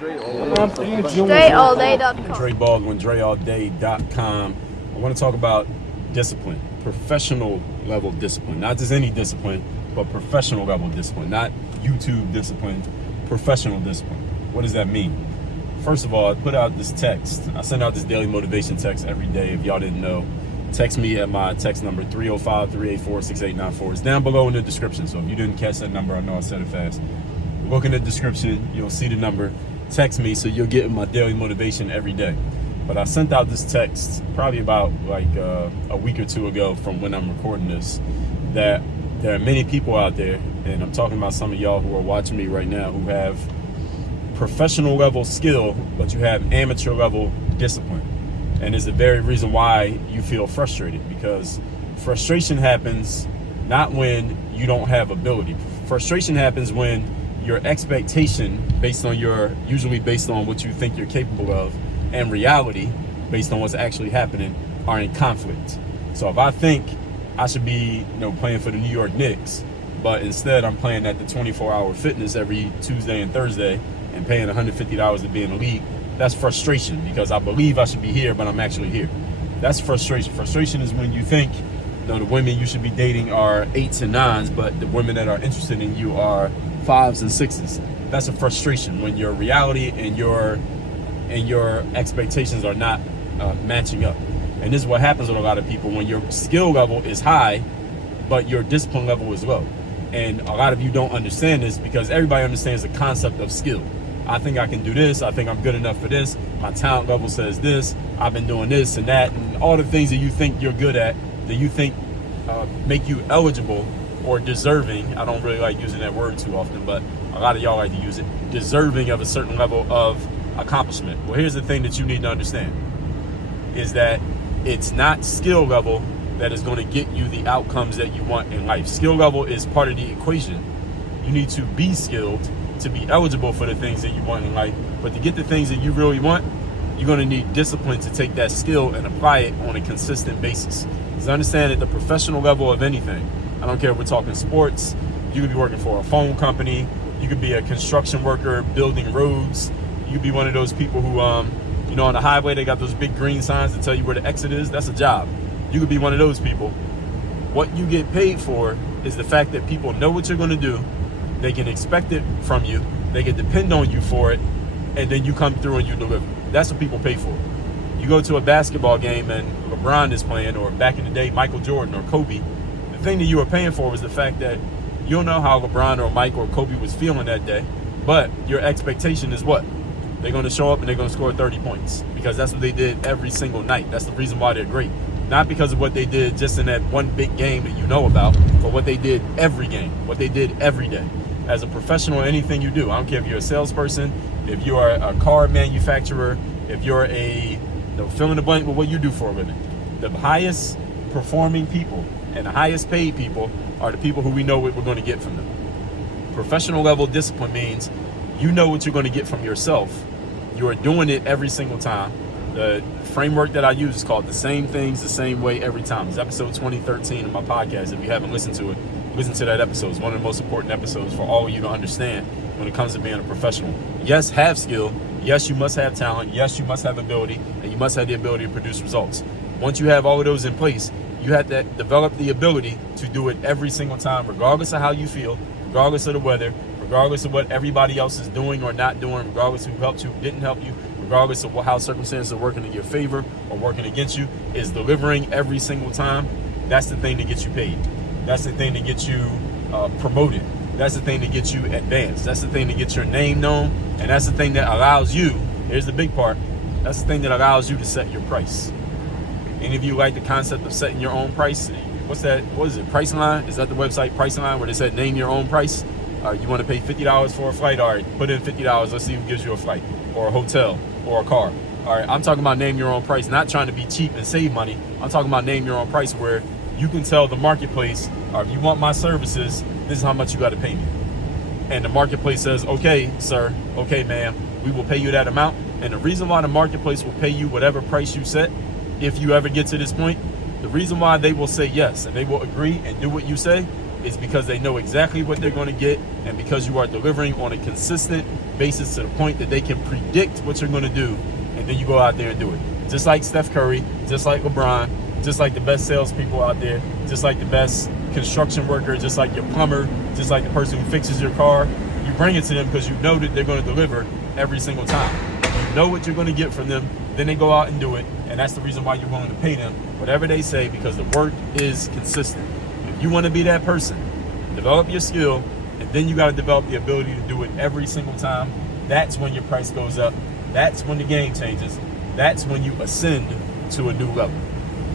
DreAllDay.com. Dre Baldwin, DreAllDay.com. I want to talk about discipline, professional level discipline, not just any discipline, but professional level discipline, not YouTube discipline, professional discipline. What does that mean? First of all, I put out this text. I send out this daily motivation text every day. If y'all didn't know, text me at my text number 305-384-6894. It's down below in the description. So if you didn't catch that number, I know I said it fast. Look in the description, you'll see the number. Text me so you'll get my daily motivation every day. But I sent out this text probably about a week or two ago from when I'm recording this, that there are many people out there, and I'm talking about some of y'all who are watching me right now, who have professional level skill, but you have amateur level discipline. And it's the very reason why you feel frustrated, because frustration happens not when you don't have ability. Frustration happens when your expectation usually based on what you think you're capable of, and reality based on what's actually happening are in conflict. So if I think I should be playing for the New York Knicks, but instead I'm playing at the 24-hour fitness every Tuesday and Thursday and paying $150 to be in the league, that's frustration, because I believe I should be here, but I'm actually here. That's frustration. Frustration is when you think the women you should be dating are 8s and 9s, but the women that are interested in you are 5s and 6s. That's a frustration, when your reality and your expectations are not matching up. And this is what happens with a lot of people when your skill level is high, but your discipline level is low. And a lot of you don't understand this, because everybody understands the concept of skill. I think I can do this. I think I'm good enough for this. My talent level says this. I've been doing this and that, and all the things that you think you're good at, that you think make you eligible or deserving. I don't really like using that word too often, but a lot of y'all like to use it. Deserving of a certain level of accomplishment. Well, here's the thing that you need to understand, is that it's not skill level that is going to get you the outcomes that you want in life. Skill level is part of the equation. You need to be skilled to be eligible for the things that you want in life. But to get the things that you really want, you're going to need discipline to take that skill and apply it on a consistent basis. Because understand, at the professional level of anything, I don't care if we're talking sports, you could be working for a phone company, you could be a construction worker building roads, you could be one of those people who, on the highway, they got those big green signs that tell you where the exit is. That's a job. You could be one of those people. What you get paid for is the fact that people know what you're going to do. They can expect it from you. They can depend on you for it. And then you come through and you deliver. That's what people pay for. You go to a basketball game and LeBron is playing, or back in the day, Michael Jordan or Kobe. The thing that you were paying for was the fact that you don't know how LeBron or Mike or Kobe was feeling that day. But your expectation is what? They're going to show up and they're going to score 30 points, because that's what they did every single night. That's the reason why they're great. Not because of what they did just in that one big game that you know about, but what they did every game, what they did every day. As a professional, anything you do, I don't care if you're a salesperson, if you are a car manufacturer, if you're fill in the blank with what you do for a living. The highest performing people and the highest paid people are the people who we know what we're going to get from them. Professional level discipline means you know what you're going to get from yourself. You are doing it every single time. The framework that I use is called The Same Things the Same Way Every Time. It's episode 2013 of my podcast. If you haven't listened to it, listen to that episode. It's one of the most important episodes for all of you to understand when it comes to being a professional. Yes, have skill. Yes, you must have talent. Yes, you must have ability, and you must have the ability to produce results. Once you have all of those in place, you have to develop the ability to do it every single time, regardless of how you feel, regardless of the weather, regardless of what everybody else is doing or not doing, regardless of who helped you, didn't help you, regardless of how circumstances are working in your favor or working against you, is delivering every single time. That's the thing that gets you paid. That's the thing that gets you promoted. That's the thing that gets you advanced. That's the thing that gets your name known. And that's the thing that allows you, here's the big part, that's the thing that allows you to set your price. Any of you like the concept of setting your own price? What's that? What is it? Priceline? Is that the website Priceline where they said name your own price? You want to pay $50 for a flight? All right, put in $50. Let's see who gives you a flight or a hotel or a car. All right, I'm talking about name your own price, not trying to be cheap and save money. I'm talking about name your own price, where you can tell the marketplace, or if you want my services, this is how much you got to pay me. And the marketplace says, okay, sir, okay, ma'am, we will pay you that amount. And the reason why the marketplace will pay you whatever price you set, if you ever get to this point, the reason why they will say yes and they will agree and do what you say is because they know exactly what they're going to get, and because you are delivering on a consistent basis to the point that they can predict what you're going to do, and then you go out there and do it. Just like Steph Curry, just like LeBron, just like the best salespeople out there, just like the best construction worker, just like your plumber, just like the person who fixes your car. You bring it to them because you know that they're going to deliver every single time. You know what you're going to get from them, then they go out and do it, and that's the reason why you're willing to pay them whatever they say, because the work is consistent. If you want to be that person, develop your skill, and then you got to develop the ability to do it every single time. That's when your price goes up. That's when the game changes. That's when you ascend to a new level.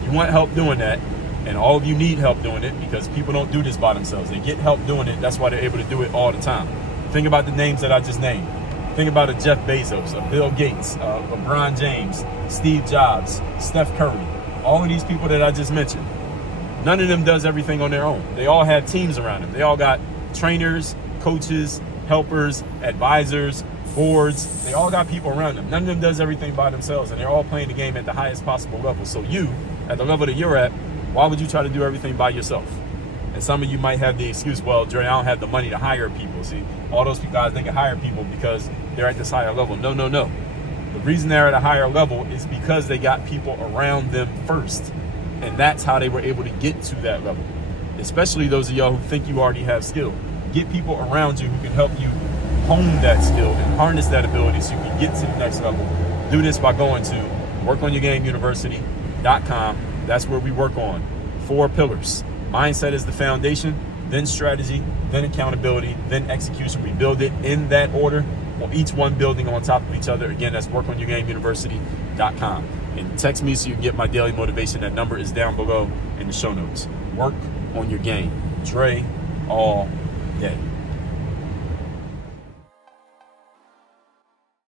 You want help doing that, and all of you need help doing it, because people don't do this by themselves. They get help doing it. That's why they're able to do it all the time. Think about the names that I just named. Think about a Jeff Bezos, a Bill Gates, LeBron James, Steve Jobs, Steph Curry. All of these people that I just mentioned, none of them does everything on their own. They all have teams around them. They all got trainers, coaches, helpers, advisors, boards. They all got people around them. None of them does everything by themselves, and they're all playing the game at the highest possible level. So you, at the level that you're at, why would you try to do everything by yourself? And some of you might have the excuse, well, Dre, I don't have the money to hire people. See, all those guys, they can hire people because they're at this higher level. No. The reason they're at a higher level is because they got people around them first. And that's how they were able to get to that level. Especially those of y'all who think you already have skill. Get people around you who can help you hone that skill and harness that ability so you can get to the next level. Do this by going to workonyourgameuniversity.com. That's where we work on 4 pillars. Mindset is the foundation, then strategy, then accountability, then execution. We build it in that order, or each one building on top of each other. Again, that's workonyourgameuniversity.com. And text me so you can get my daily motivation. That number is down below in the show notes. Work on your game. Dre all day.